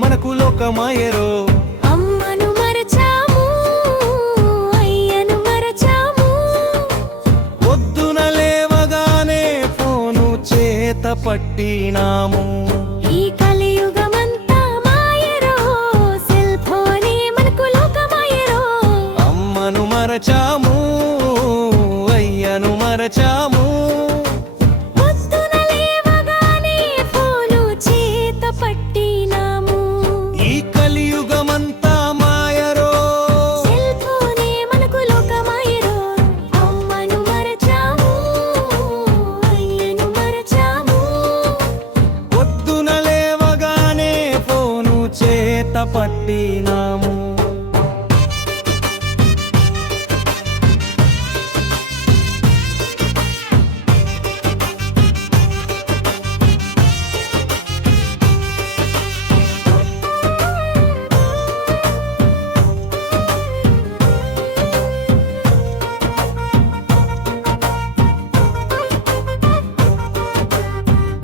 మనకు లోకమాయరో అమ్మను మరచాము అయ్యను మరచాము పొద్దున లేవగానే ఫోను చేత పట్టినాము ఈ కలియుగమంతా మాయరో సెల్ ఫోనే మనకు లోకమాయరో అమ్మను మరచాము అయ్యను మరచాము పట్టినాము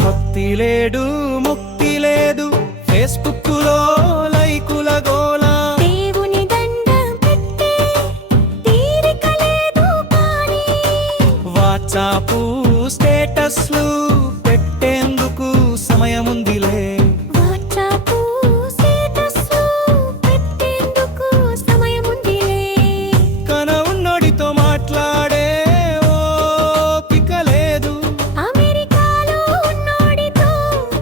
భక్తి లేడు ముక్తి లేదు ఫేస్బుక్ లో లైకుల గోల దేవుని దండం పెట్టే తీరిక లేదు కానీ వాట్సాప్ స్టేటస్లు పెట్టేందుకు సమయముందిలే వాట్సాప్ స్టేటస్లు పెట్టేందుకు సమయముందిలే కన ఉన్నోడితో మాట్లాడే ఓపిక లేదు అమెరికాలో ఉన్నోడితో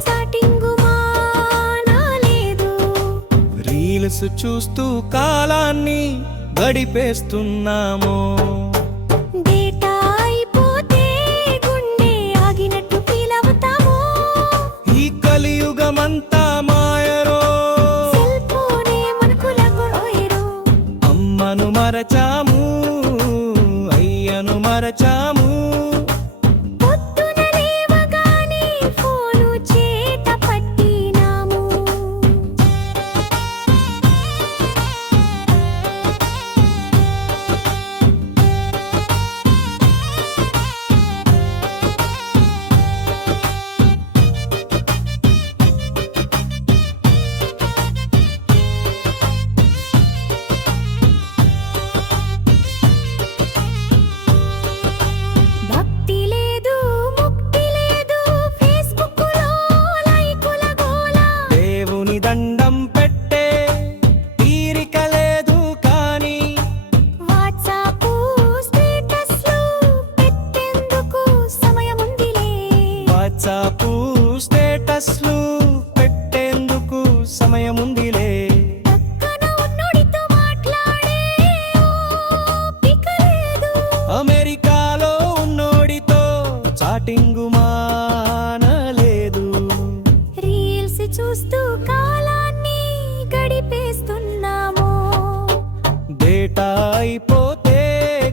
చాటింగ్ మానలేదు రీల్స్ చూస్తూ కాలాన్ని గడిపేస్తున్నాము డేటా అయిపోతే గుండె ఆగినట్టు ఫీల్ అవుతాము ఈ కలియుగమంతా మాయరో సెల్ ఫోనే మనకు లగోయరో అమ్మను మరచాము అయ్యను మరచాము పొద్దున లేవగానే ఫోను చేత పట్టినాము భక్తి లేదు ముక్తి లేదు ఫేస్బుక్ లో లైకుల గోల దేవుని దండం పెట్టే తీరిక లేదు కానీ వాట్సాప్ స్టేటస్లు పెట్టేందుకు సమయముందిలే వాట్సాప్ స్టేటస్లు పెట్టేందుకు సమయముందిలే పక్కన ఉన్నోడితో మాట్లాడే ఓపిక లేదు అమెరికాలో ఉన్నోడితో చాటింగు మానలేదు రీల్స్ చూస్తూ కాలాన్ని గడిపేస్తున్నాము డేటా అయిపోతే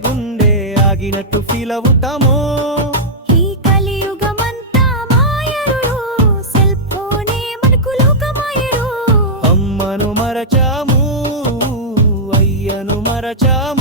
గుండె ఆగినట్టు ఫీల్ అవుతాము ఈ కలియుగమంతా మాయరుడు సెల్ ఫోనే మనకు లోకమాయరు అమ్మను మరచాము అయ్యను మరచాము